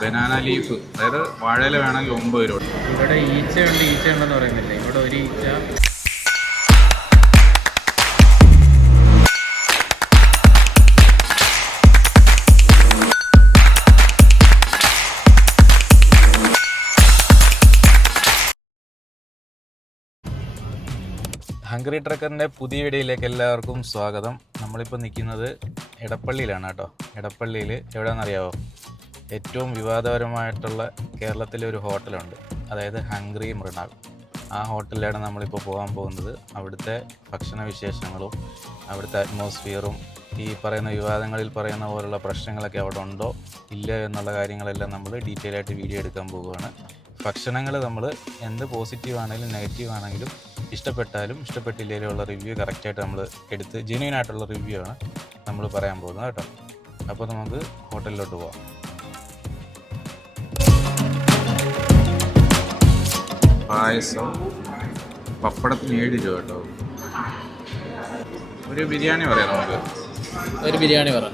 Banana leaf, അതായത് വാഴയില വേണമെങ്കിൽ 9 രൂപ. ഇവിടെ ഈച്ച ഉണ്ടെന്ന് പറയുന്നില്ല. ഇവിടെ ഒരു ഈച്ച. ഹംഗ്രി ട്രക്കറിൻ്റെ പുതിയ വീഡിയോയിലേക്ക് എല്ലാവർക്കും സ്വാഗതം. നമ്മളിപ്പോൾ നിൽക്കുന്നത് എടപ്പള്ളിയിലാണ് കേട്ടോ. എടപ്പള്ളിയിൽ എവിടെയാണെന്നറിയാമോ? ഏറ്റവും വിവാദപരമായിട്ടുള്ള കേരളത്തിലെ ഒരു ഹോട്ടലുണ്ട്, അതായത് ഹംഗ്രി മൃണാൾ. ആ ഹോട്ടലിലാണ് നമ്മളിപ്പോൾ പോകാൻ പോകുന്നത്. അവിടുത്തെ ഭക്ഷണ വിശേഷങ്ങളും അവിടുത്തെ അറ്റ്മോസ്ഫിയറും ഈ പറയുന്ന വിവാദങ്ങളിൽ പറയുന്ന പോലുള്ള പ്രശ്നങ്ങളൊക്കെ അവിടെ ഉണ്ടോ ഇല്ല എന്നുള്ള കാര്യങ്ങളെല്ലാം നമ്മൾ ഡീറ്റെയിൽ ആയിട്ട് വീഡിയോ എടുക്കാൻ പോവുകയാണ്. ഭക്ഷണങ്ങൾ നമ്മൾ എന്ത് പോസിറ്റീവ് ആണെങ്കിലും നെഗറ്റീവ് ആണെങ്കിലും ഇഷ്ടപ്പെട്ടാലും ഇഷ്ടപ്പെട്ടില്ലെങ്കിലും ഉള്ള റിവ്യൂ കറക്റ്റായിട്ട് നമ്മൾ എടുത്ത് ജെന്യൂൻ ആയിട്ടുള്ള റിവ്യൂ ആണ് നമ്മൾ പറയാൻ പോകുന്നത് കേട്ടോ. അപ്പോൾ നമുക്ക് ഹോട്ടലിലോട്ട് പോവാം. പായസം, പപ്പടത്തിന് 7 രൂപ കേട്ടോ. ഒരു ബിരിയാണി പറയാം നമുക്ക്. ഒരു ബിരിയാണി പറയാം.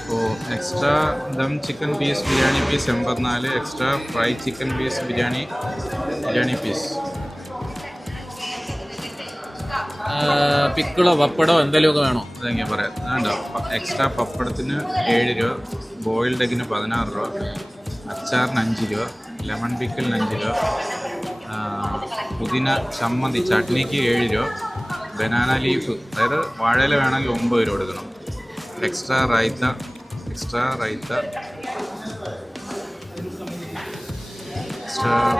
അപ്പോൾ extra dum chicken piece biryani piece 84, extra fry chicken piece biryani piece. പിക്കിളോ പപ്പടോ എന്തെങ്കിലുമൊക്കെ വേണോ? അതെങ്ങനെ പറയാം. അതുണ്ടോ, എക്സ്ട്രാ പപ്പടത്തിന് 7 രൂപ, ബോയിൽഡ് എഗ്ഗിന് 16 രൂപ, അച്ചാറിന് 5 രൂപ, ലെമൺ പിക്കിളിന് 5 രൂപ, പുതിന ചമ്മന്തി ചട്നിക്ക് 7 രൂപ, ബനാന ലീഫ്, അതായത് വാഴയില വേണമെങ്കിൽ 9 രൂപ കൊടുക്കണം, extra raita, extra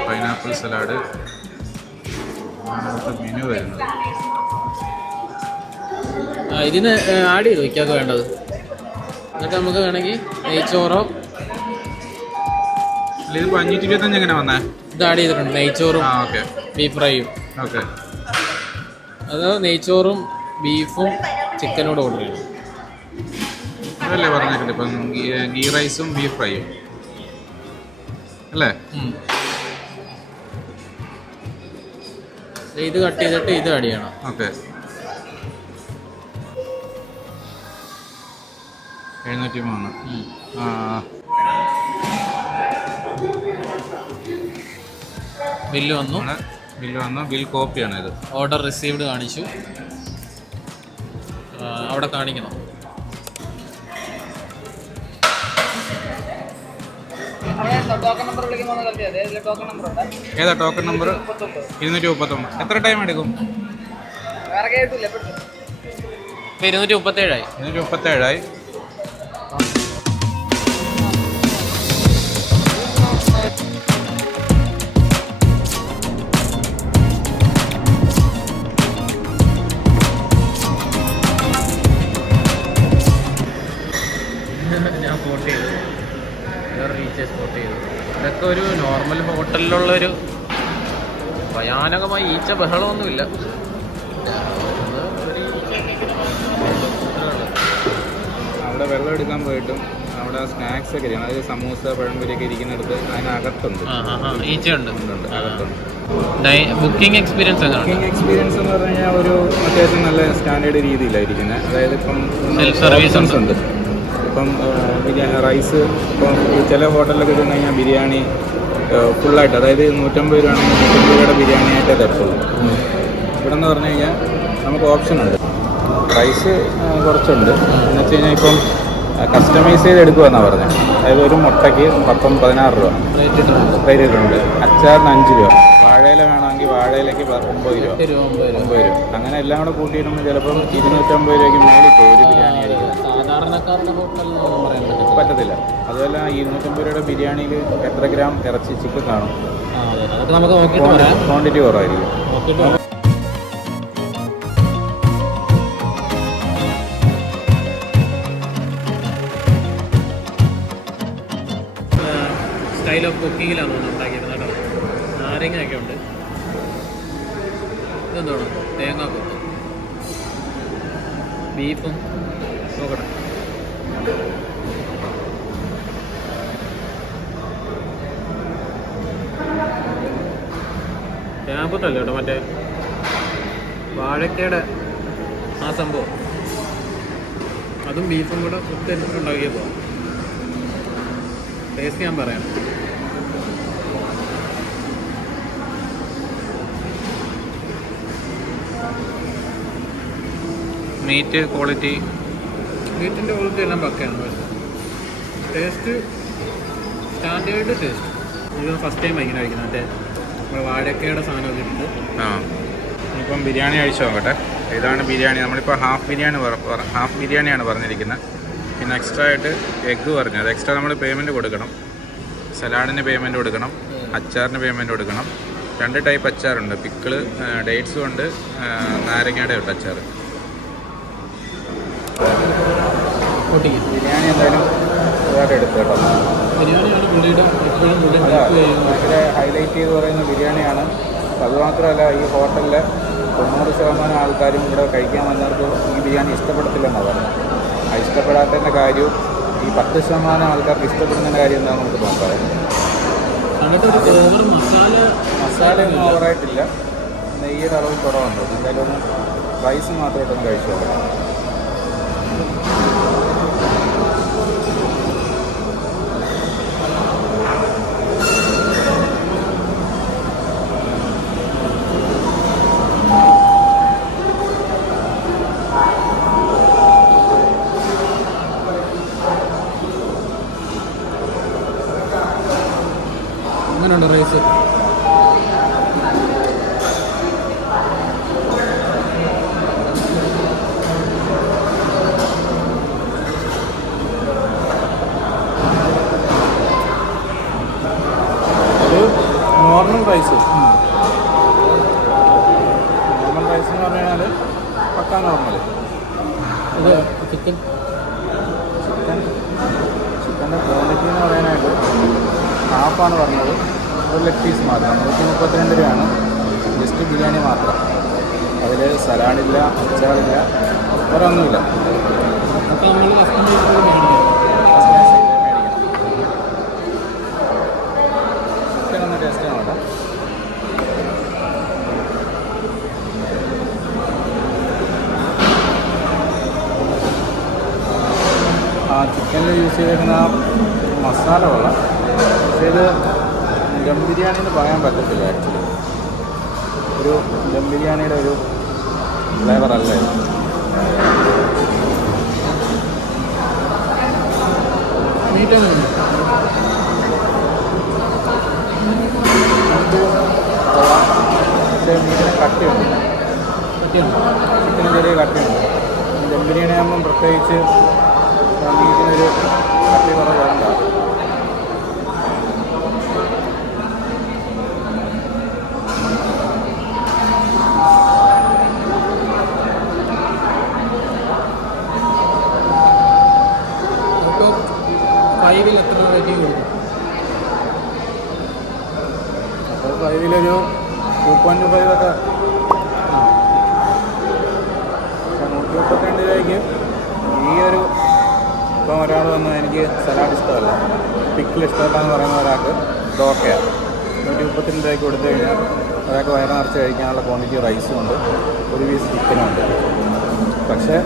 pineapple salad. Menu വരുന്നത് ഇതിന് ആഡ് ചെയ്ത് വയ്ക്കാതെ വേണ്ടത്. എന്നിട്ട് നമുക്ക് വേണമെങ്കിൽ നെയ്ച്ചോറോ. ഇതിപ്പോൾ 525 എങ്ങനെ വന്നേ? ഇത് ആഡ് ചെയ്തിട്ടുണ്ട്, നെയ്ച്ചോറും ബീഫ് ഫ്രൈയും. ഓക്കെ, അത് നെയ്ച്ചോറും ബീഫും ചിക്കനോട് ഓർഡർ ചെയ്യണം. അതല്ലേ പറഞ്ഞേക്കട്ടെ. ഇപ്പം ഗീ റൈസും ബീഫ് ഫ്രൈയും അല്ലേ? ഇത് കട്ട് ചെയ്തിട്ട് ഇത് ആഡ് ചെയ്യണം. ഓക്കെ, 703. ബില്ല് വന്നു. ബിൽ കോപ്പിയാണ് ഇത്. ഓർഡർ റിസീവ്ഡ് കാണിച്ചു. അവിടെ കാണിക്കണം. ഏതാ ടോക്കൺ നമ്പർ? 239. എത്ര ടൈം എടുക്കും? 237 ആയി. 237 ആയി. ഞാൻ സ്പോട്ട് ചെയ്തു, വേറെ റീച്ച് സ്പോട്ട് ചെയ്തു. ഇതൊക്കെ ഒരു നോർമൽ ഹോട്ടലിലുള്ളൊരു ഭയാനകമായി ഈച്ച ബഹളമൊന്നുമില്ല. അവിടെ വെള്ളം എടുക്കാൻ പോയിട്ടും അവിടെ സ്നാക്സ് ഒക്കെ ഇരിക്കണം, അതായത് സമൂസ പഴംപൊരിയൊക്കെ ഇരിക്കുന്നിടത്ത് അതിനകത്തുണ്ട് ഈച്ചയുണ്ട്. അകത്തുണ്ട്. ബുക്കിംഗ് എക്സ്പീരിയൻസ് എന്ന് പറഞ്ഞു കഴിഞ്ഞാൽ ഒരു അത്യാവശ്യം നല്ല സ്റ്റാൻഡേർഡ് രീതിയിലായിരിക്കുന്നത്. അതായത് ഇപ്പം സെൽഫ് സർവീസസ് ഉണ്ട്. ഇപ്പം റൈസ്, ഇപ്പം ചില ഹോട്ടലിലൊക്കെ ചെന്ന് കഴിഞ്ഞാൽ ബിരിയാണി ഫുള്ളായിട്ട്, അതായത് 150 രൂപയാണെങ്കിൽ 150 രൂപയുടെ ബിരിയാണി ആയിട്ടേ തരത്തുള്ളൂ. ഇവിടെ എന്ന് പറഞ്ഞു കഴിഞ്ഞാൽ നമുക്ക് ഓപ്ഷനുണ്ട്. റൈസ് കുറച്ചുണ്ട് എന്ന് വെച്ച് കഴിഞ്ഞാൽ ഇപ്പം കസ്റ്റമൈസ് ചെയ്ത് എടുക്കുമെന്നാണ് പറഞ്ഞത്. അതായത് ഒരു മുട്ടയ്ക്ക് 16 രൂപ റേറ്റ് ഇട്ടുണ്ട്, അച്ചാറിന് 5 രൂപ, വാഴയില വേണമെങ്കിൽ വാഴയിലയ്ക്ക് 9 രൂപ. അങ്ങനെ എല്ലാം കൂടെ കൂട്ടിയിടുമ്പോൾ ചിലപ്പം 250 രൂപയ്ക്ക് മേളിൽ പോയി ഒരു ബിരിയാണി ആയിരിക്കും. സാധാരണക്കാരുടെ ഹോട്ടലിൽ പറ്റത്തില്ല. അതുപോലെ 250 രൂപയുടെ ബിരിയാണിയിൽ എത്ര ഗ്രാം ഇറച്ചി ചിക്കൻ കാണും? ക്വാണ്ടിറ്റി കുറവായിരിക്കും. സ്റ്റൈൽ ഓഫ് കുക്കിങ്ങിലാണ് ഉണ്ടാക്കിയിരുന്നത് കേട്ടോ. നാരങ്ങയൊക്കെ ഉണ്ട്. ഇതെന്താണ്? തേങ്ങാക്കൊത്ത്, ബീഫും നോക്കട്ടെ. തേങ്ങാക്കൊത്തല്ല കേട്ടോ, മറ്റേ വാഴക്കയുടെ ആ സംഭവം. അതും ബീഫും കൂടെ കുത്തി ഉണ്ടാക്കിയപ്പോൾ ടേസ്റ്റ് ഞാൻ പറയാം. മീറ്റ് ക്വാളിറ്റി, മീറ്റിൻ്റെ ക്വാളിറ്റി എല്ലാം പക്കയാണ്. പക്ഷേ ടേസ്റ്റ് സ്റ്റാൻഡേർഡ് ടേസ്റ്റ്. ഇത് ഫസ്റ്റ് ടൈം ഇങ്ങനെ കഴിക്കുന്നത്. മറ്റേ നമ്മുടെ വാഴക്കയുടെ സാധനമൊക്കെ ഇട്ടിട്ട്. ഇപ്പം ബിരിയാണി കഴിച്ചു നോക്കട്ടെ. ഇതാണ് ബിരിയാണി. നമ്മളിപ്പോൾ ഹാഫ് ബിരിയാണിയാണ് പറഞ്ഞിരിക്കുന്നത്. പിന്നെ എക്സ്ട്രാ ആയിട്ട് എഗ്ഗ് പറഞ്ഞു. അത് എക്സ്ട്രാ നമ്മൾ പേയ്മെൻറ്റ് കൊടുക്കണം. സലാഡിന് പേയ്മെൻറ്റ് കൊടുക്കണം, അച്ചാറിന് പേയ്മെൻറ്റ് കൊടുക്കണം. 2 ടൈപ്പ് അച്ചാറുണ്ട്. പിക്കിള്, ഡേറ്റ്സും ഉണ്ട്, നാരങ്ങയുടെ ഉണ്ട് അച്ചാർ. ബിരിയാണി എന്തായാലും ഇതായിട്ട് എടുത്തു കേട്ടോ. ബിരിയാണിയാണ് പുള്ളിയുടെ എപ്പോഴും ഭയങ്കര ഹൈലൈറ്റ് ചെയ്ത് പറയുന്ന ബിരിയാണിയാണ്. അതുമാത്രമല്ല, ഈ ഹോട്ടലിൽ 90% ആൾക്കാരും ഇവിടെ കഴിക്കാൻ വന്നവർക്ക് ഈ ബിരിയാണി ഇഷ്ടപ്പെടത്തില്ലെന്നാണ് പറഞ്ഞത്. ആ ഇഷ്ടപ്പെടാത്തതിൻ്റെ കാര്യവും ഈ 10% ആൾക്കാർക്ക് ഇഷ്ടപ്പെടുന്നതിൻ്റെ കാര്യം എന്താണെന്ന് നമുക്ക് നോക്കാം. മസാലയൊന്നും ഓവറായിട്ടില്ല, നെയ്യുടെ അളവ് കുറവുണ്ട്. എന്തായാലും ഒന്ന് റൈസ് മാത്രമായിട്ടൊന്ന് കഴിച്ചു നോക്കാം. അങ്ങനെയുണ്ട് റൈസ്. നോർമൽ റൈസ് എന്ന് പറഞ്ഞു കഴിഞ്ഞാൽ പക്കാ നോർമൽ. ഇത് ചിക്കൻ്റെ ക്വാണ്ടിറ്റി എന്ന് പറയാനായിട്ട് ഹാഫാണ് പറഞ്ഞത്. 1 ലെഗ് പീസ് മാത്രം 132 രൂപയാണ്. ജസ്റ്റ് ബിരിയാണി മാത്രം. അതിൽ സലാഡില്ല, അച്ചാറില്ല, വേറെ ഒന്നുമില്ല. അപ്പോൾ നമ്മൾ കസ്റ്റമേഴ്സ് ചിക്കൻ ഒന്ന് ടേസ്റ്റ് ചെയ്യണം. ആ ചിക്കനിൽ യൂസ് ചെയ്തേക്കുന്ന മസാല കൊള്ളാം. പക്ഷേ ഇത് ദം ബിരിയാണി എന്ന് പറയാൻ പറ്റത്തില്ല. ആക്ച്വലി ഒരു ദം ബിരിയാണിയുടെ ഒരു ഫ്ലേവർ അല്ല ഇത്. പക്ഷേ മീറ്റിന് കട്ടിയുണ്ട്. ചിക്കന് ചെറിയ കട്ടിയുണ്ട്. ദം ബിരിയാണി ആകുമ്പം പ്രത്യേകിച്ച് മീറ്റിനൊരു കട്ടി കുറവ് വേണ്ട. ഫൈവിൽ എത്ര റേറ്റിംഗ് കൊടുക്കും? അപ്പോൾ 5-ലൊരു 2.5 ഒക്കെ. പക്ഷേ 132 രൂപയ്ക്ക് ഈ ഒരു ഇപ്പം ഒരാൾ വന്ന് എനിക്ക് സലാഡ് ഇഷ്ടമല്ല, പിക്കിൾ ഇഷ്ടമല്ല എന്ന് പറയുന്ന ഒരാൾക്ക് ഇത് ഓക്കെയാണ്. 132 രൂപയ്ക്ക് കൊടുത്തു കഴിഞ്ഞാൽ ഒരാൾക്ക് വയറ് നിറച്ച് കഴിക്കാനുള്ള ക്വാണ്ടിറ്റി റൈസും ഉണ്ട്, 1 പീസ് ചിക്കനും ഉണ്ട്. പക്ഷേ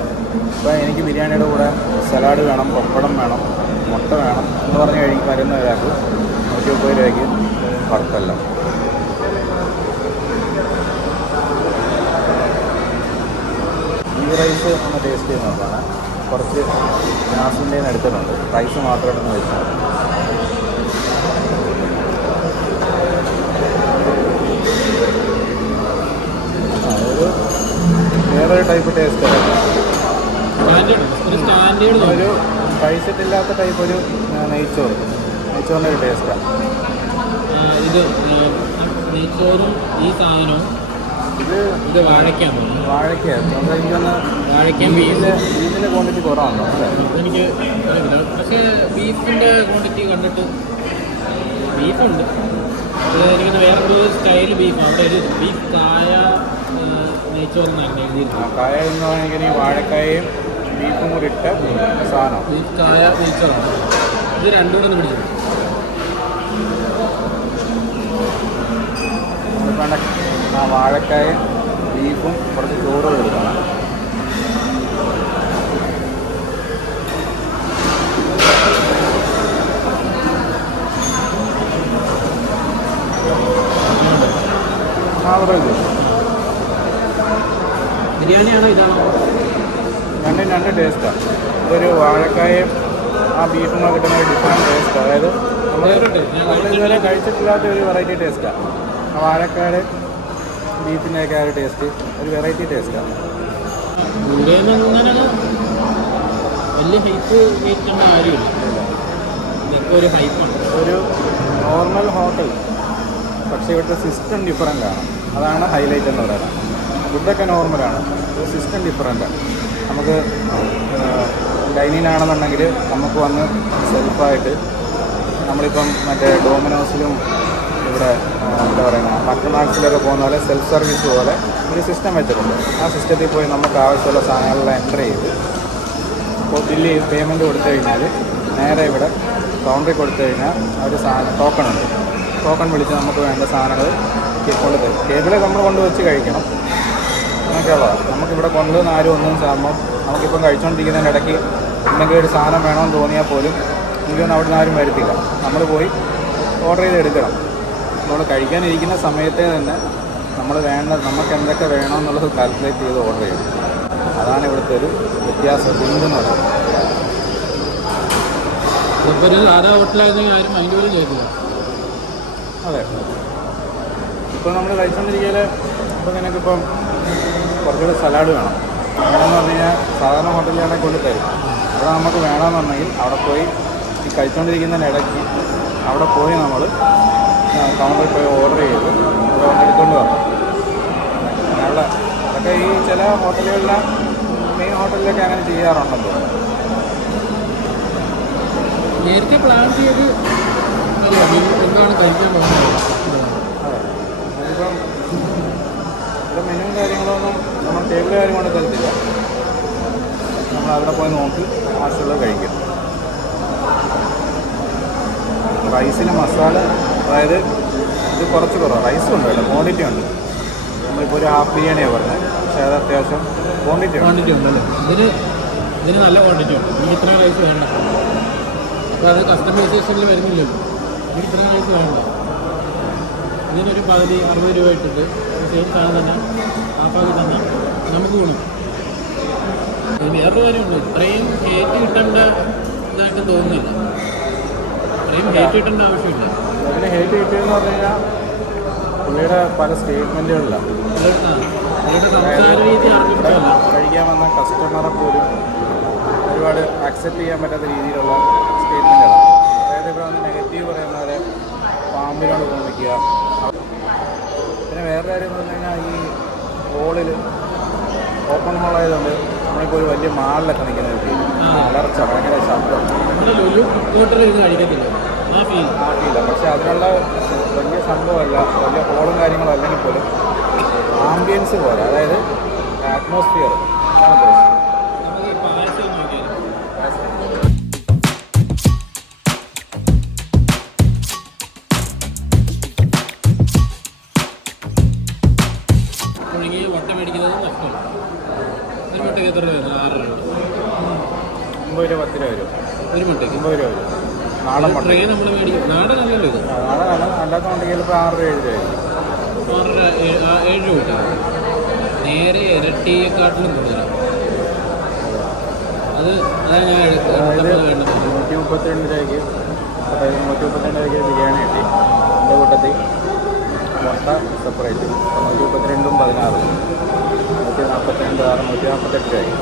ഇപ്പോൾ എനിക്ക് ബിരിയാണിയുടെ കൂടെ സലാഡ് വേണം, പപ്പടം വേണം, മുട്ട വേണം എന്ന് പറഞ്ഞ് വരുന്ന ഒരാൾക്ക് 130 രൂപയ്ക്ക് വർക്കല്ല. ഈ റൈസ് ഒന്ന് ടേസ്റ്റ് ചെയ്ത് നോക്കണം. കുറച്ച് നാസിൻ്റെ എടുത്തിട്ടുണ്ട്. റൈസ് മാത്രമായിട്ടൊന്ന് വെച്ചാൽ അതൊരു വേറൊരു ടൈപ്പ് ടേസ്റ്റ് ആണ്. ഒരു കഴിച്ചിട്ടില്ലാത്ത ടൈപ്പ് ഒരു നെയ്ച്ചോറിൻ്റെ ഒരു ടേസ്റ്റാണ് ഇത്. നെയ്ച്ചോറും ഈ സാധനവും ഇത് വാഴയ്ക്കാണ്. എനിക്കൊന്ന് ബീഫിൻ്റെ ക്വാണ്ടിറ്റി കുറവാണോ? എനിക്ക് അറിയില്ല. പക്ഷേ ബീഫിൻ്റെ ക്വാണ്ടിറ്റി കണ്ടിട്ട് ബീഫുണ്ട്. എനിക്ക് വേറൊരു സ്റ്റൈൽ ബീഫ്. അവിടെ ഒരു ബീഫ് കായ നെയ്ച്ചോറിനാണ് എഴുതിയിരുന്നത്. കായ എന്ന് പറഞ്ഞെങ്കിൽ വാഴക്കായയും ബീഫും കൂടി ഇട്ട സാധനം. ബീഫ് കായ നെയ്ച്ചോറാണ്. ഇത് രണ്ടും കൂടെ പിടിച്ചു. വേണ്ട ആ വാഴക്കായും ബീഫും കുറച്ച് ചോറും എടുക്കണം. Normal juice. ബിരിയാണിയാണോ ഇതാണോ? രണ്ട് ടേസ്റ്റാണ്. ഇതൊരു വാഴക്കായും ആ ബീഫും കൂടെ കിട്ടുന്ന ഒരു ഡിഫറെൻറ്റ് ടേസ്റ്റ്. അതായത് നമ്മൾ ഇതുവരെ കഴിച്ചിട്ടില്ലാത്ത ഒരു വെറൈറ്റി ടേസ്റ്റാണ്. ആ വാഴക്കാട് ബീഫിൻ്റെയൊക്കെ ആ ഒരു ടേസ്റ്റ് ഒരു വെറൈറ്റി ടേസ്റ്റാണ്. അങ്ങനെ വലിയ ഹൈപ്പ് കയറ്റേണ്ട കാര്യമില്ല. ഇതൊക്കെ ഒരു ഹൈപ്പാണ്. ഒരു നോർമൽ ഹോട്ടൽ, പക്ഷേ ഇവിടുത്തെ സിസ്റ്റം ഡിഫറൻ്റ് ആണ്. അതാണ് ഹൈലൈറ്റ് എന്ന് പറയുന്നത്. ഫുഡൊക്കെ നോർമലാണ്, ഒരു സിസ്റ്റം ഡിഫറൻ്റ്. നമുക്ക് ഡൈനിങ് ആണെന്നുണ്ടെങ്കിൽ നമുക്ക് വന്ന് സെൽഫായിട്ട് നമ്മളിപ്പം മറ്റേ ഡോമിനോസിലും ഇവിടെ എന്താ പറയുക മക്ഡൊണാൾഡ്സിലൊക്കെ പോകുന്ന പോലെ സെൽഫ് സർവീസ് പോലെ ഒരു സിസ്റ്റം വെച്ചിട്ടുണ്ട്. ആ സിസ്റ്റത്തിൽ പോയി നമുക്ക് ആവശ്യമുള്ള സാധനങ്ങളെല്ലാം എൻ്റർ ചെയ്ത് ബില്ല് ചെയ്ത് പേയ്മെൻറ്റ് കൊടുത്തു കഴിഞ്ഞാൽ നേരെ ഇവിടെ കൗണ്ടറിൽ കൊടുത്തു കഴിഞ്ഞാൽ ഒരു ടോക്കണുണ്ട്. ടോക്കൺ വിളിച്ച് നമുക്ക് വേണ്ട സാധനങ്ങൾ കൊണ്ട് തരും. ടേബിളിൽ നമ്മൾ കൊണ്ടുവച്ച് കഴിക്കണം എന്നൊക്കെയുള്ളതാണ്. നമുക്കിവിടെ കൊണ്ടുവന്ന് ആരും ഒന്നും സാകുമ്പോൾ നമുക്കിപ്പം കഴിച്ചുകൊണ്ടിരിക്കുന്നതിൻ്റെ ഇടയ്ക്ക് എന്തെങ്കിലും ഒരു സാധനം വേണമെന്ന് തോന്നിയാൽ പോലും എനിക്കൊന്നും അവിടെ നിന്ന് ആരും വരത്തില്ല. നമ്മൾ പോയി ഓർഡർ ചെയ്ത് എടുക്കണം. നമ്മൾ കഴിക്കാനിരിക്കുന്ന സമയത്തെ തന്നെ നമുക്ക് എന്തൊക്കെ വേണമെന്നുള്ളത് കാൽക്കുലേറ്റ് ചെയ്ത് ഓർഡർ ചെയ്യും. അതാണ് ഇവിടുത്തെ ഒരു വ്യത്യാസം എന്ന് പറയുന്നത്. ഇപ്പോൾ ഒരു സാധാ ഹോട്ടലായിരുന്നെങ്കിൽ ആരും അതിൻ്റെ പോലും കേൾക്കില്ല. അതെ, ഇപ്പോൾ നമ്മൾ കഴിച്ചുകൊണ്ടിരിക്കൽ ഇപ്പോൾ നിനക്കിപ്പം കുറച്ചുകൂടി സലാഡ് വേണം. അങ്ങനെയെന്ന് പറഞ്ഞു കഴിഞ്ഞാൽ സാധാരണ ഹോട്ടലിലാണെങ്കിൽ കൊണ്ട് തരും. അവിടെ നമുക്ക് വേണമെന്നുണ്ടെങ്കിൽ അവിടെ പോയി ഈ കഴിച്ചുകൊണ്ടിരിക്കുന്നതിനിടയ്ക്ക് അവിടെ പോയി നമ്മൾ കൗണ്ടറിൽ പോയി ഓർഡർ ചെയ്ത് ഇവിടെ എടുത്തുകൊണ്ട് വരണം. അങ്ങനെയുള്ള അതൊക്കെ ഈ ചില ഹോട്ടലുകളിലെ മെയിൻ ഹോട്ടലിലൊക്കെ അങ്ങനെ ചെയ്യാറുണ്ടെന്ന് തോന്നുന്നു. നേരത്തെ പ്ലാൻ ചെയ്ത് എന്താണ് കഴിക്കാൻ പോകുന്നത്? അതെ, അതിപ്പം ഇവിടെ മെനുവും കാര്യങ്ങളൊന്നും നമ്മൾ ടേബിൾ കാര്യം കൊണ്ട് തരത്തില്ല. നമ്മൾ അവിടെ പോയി നോക്കി ആവശ്യമുള്ളത് കഴിക്കും. റൈസിന് മസാല, അതായത് ഇത് കുറച്ച് കുറവ് റൈസും ഉണ്ട്, കേട്ടോ, ക്വാണ്ടിറ്റി ഉണ്ട്. നമ്മളിപ്പോൾ ഒരു ഹാഫ് ബിരിയാണിയാണ് പറഞ്ഞത്, പക്ഷേ അത് അത്യാവശ്യം ക്വാണ്ടിറ്റി ഉണ്ടല്ലേ? ഇതിന് നല്ല ക്വാണ്ടിറ്റി ഉണ്ട്. എനിക്ക് ഇത്രയും റൈസ് വേണ്ട. അപ്പോൾ അത് കസ്റ്റമൈസേഷനിൽ വരുന്നില്ലല്ലോ. എനിക്ക് ഇത്രയും റൈസ് വേണ്ട. ഇതിനൊരു പകുതി 60 രൂപ ഇട്ടിട്ട് സെയിം സാധനം തന്നെ ഹാഫാക്കി തന്നെ നമുക്ക് ഗുണം. വേറൊരു കാര്യമുണ്ട്, ഇത്രയും കയറ്റി കിട്ടേണ്ട ഇതായിട്ട് തോന്നുന്നില്ല. ഇത്രയും കയറ്റി കിട്ടേണ്ട ആവശ്യമില്ല. അതിന് ഹേറ്റ് കിട്ടിയെന്ന് പറഞ്ഞു കഴിഞ്ഞാൽ പുള്ളിയുടെ പല സ്റ്റേറ്റ്മെൻറ്റുകളിലാണ്. സംസാര രീതി അറിഞ്ഞിട്ടില്ല. കഴിക്കാൻ വന്ന കസ്റ്റമറെ പോലും ഒരുപാട് അക്സെപ്റ്റ് ചെയ്യാൻ പറ്റാത്ത രീതിയിലുള്ള സ്റ്റേറ്റ്മെൻറ്റുകളാണ്. അതായത് ഇവിടെ വന്ന് നെഗറ്റീവ് പറയുന്നവരെ പാമ്പിനോട് തോന്നിക്കുക. പിന്നെ വേറെ കാര്യം എന്ന് പറഞ്ഞു കഴിഞ്ഞാൽ ഈ ഹോളിൽ ഓപ്പൺ ഹോളായതുകൊണ്ട് നമ്മളിപ്പോൾ ഒരു വലിയ മാളിലൊക്കെ നിൽക്കുന്ന ഒരു ഫീൽ, അലർച്ച, ഭയങ്കര ശബ്ദം ആക്കിയില്ല. പക്ഷെ അതിനുള്ള വലിയ സംഭവമല്ല, വലിയ ഹോളും കാര്യങ്ങളും അല്ലെങ്കിൽ പോലും ആംബിയൻസ് പോലെ, അതായത് അറ്റ്മോസ്ഫിയർ ആണ് വട്ട മേടിക്കുന്നത് നഷ്ടമാണ്. ഒരു മുട്ടയ്ക്ക് എത്ര രൂപ? 6 രൂപ. 50 രൂപ 10 രൂപ വരും. ഒരു മുട്ടയ്ക്ക് 50 രൂപ വരും. നാടൻ മുട്ട നമ്മൾ മേടിക്കും. നാടനല്ലല്ലോ ഇത്. നാടനല്ല, അല്ലാത്ത മുട്ടയ്ക്ക് ഇപ്പോൾ 6 രൂപ 7 രൂപ ആയിരിക്കും. 7 രൂപ കിട്ടും. നേരെ ഇരട്ടിയെക്കാട്ടിലും കൂടുതലാണ്. അതാണ് ഞാൻ വേണ്ടത്. 132 രൂപയ്ക്ക്, അതായത് 132 രൂപയ്ക്ക് ബിരിയാണി കിട്ടി. എൻ്റെ കൂട്ടത്തിൽ മുട്ട സെപ്പറേറ്റ് 132 16 142 6 148 രൂപയായി.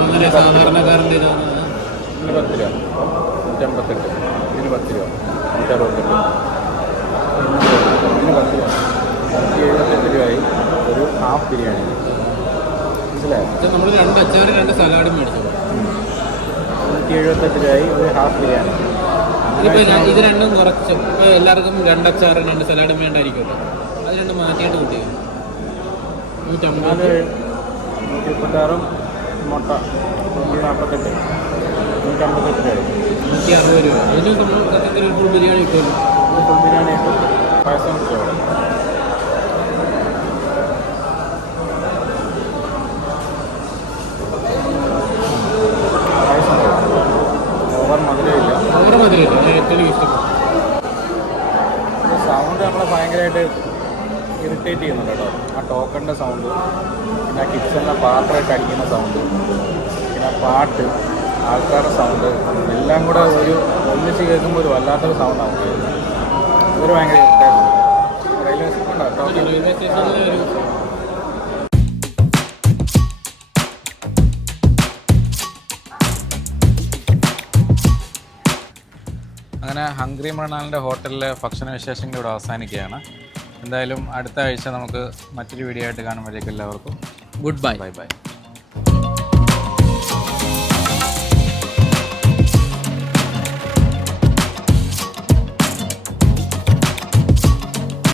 അങ്ങനെ സാധാരണക്കാരൻ്റെ ഇതിന് 10 രൂപ, 158. ഇതിന് 10 രൂപ, 168. ഇതിന് 10 രൂപ, 178 രൂപയായി ഒരു ഹാഫ് ബിരിയാണി. മനസ്സിലായോ? നമ്മൾ 2 അച്ചാറ് 2 സലാഡും മേടിച്ചു. 178 രൂപയായി ഒരു ഹാഫ് ബിരിയാണി. ഇത് രണ്ടും കുറച്ച് ഇപ്പോൾ എല്ലാവർക്കും 2 അച്ചാറും 2 സലാഡും വേണ്ടായിരിക്കുമല്ലോ. അത് രണ്ടും മാറ്റിയിട്ട് കൂട്ടി 150. 136 മുട്ട 148 158 രൂപയായി. 160 രൂപ. അതിന് നമ്മൾ സത്യത്തിൽ ഒരു ഫുൾ ബിരിയാണി കിട്ടുമല്ലോ. ഫുൾ ബിരിയാണി ഇട്ട് പായസം കിട്ടുമോ? പായസം ഓവർ മധുരമില്ല. ഓവർ മധുരമില്ല. ഞാൻ ഏറ്റവും ഇഷ്ടപ്പെട്ടു. സൗണ്ട് നമ്മളെ ഭയങ്കരമായിട്ട് ഇറിറ്റേറ്റ് ചെയ്യുന്നുണ്ട് കേട്ടോ. ആ ടോക്കണിൻ്റെ സൗണ്ട്, പിന്നെ ആ കിച്ചണിലെ പാത്രമൊക്കെ അടിക്കുന്ന സൗണ്ട്, പിന്നെ പാട്ട്, ആൾക്കാരുടെ സൗണ്ട്, എല്ലാം കൂടെ ഒന്നിച്ച് കേൾക്കുമ്പോൾ ഒരു വല്ലാത്തൊരു സൗണ്ടാണ് കേൾക്കുന്നത്. അതൊരു ഭയങ്കര ഇറിറ്റേഷൻ. റെയിൽവേ സ്റ്റേഷൻ കേട്ടോ. റെയിൽവേ സ്റ്റേഷനിലെ ഒരു അങ്ങനെ ഹംഗ്രി മൃണാലിൻ്റെ ഹോട്ടലിലെ ഭക്ഷണ വിശേഷങ്ങൾ ഇവിടെ അവസാനിക്കുകയാണ്. എന്തായാലും അടുത്ത ആഴ്ച നമുക്ക് മറ്റൊരു വീഡിയോ ആയിട്ട് കാണുമ്പോഴേക്കും എല്ലാവർക്കും ഗുഡ് ബൈ. Bye bye.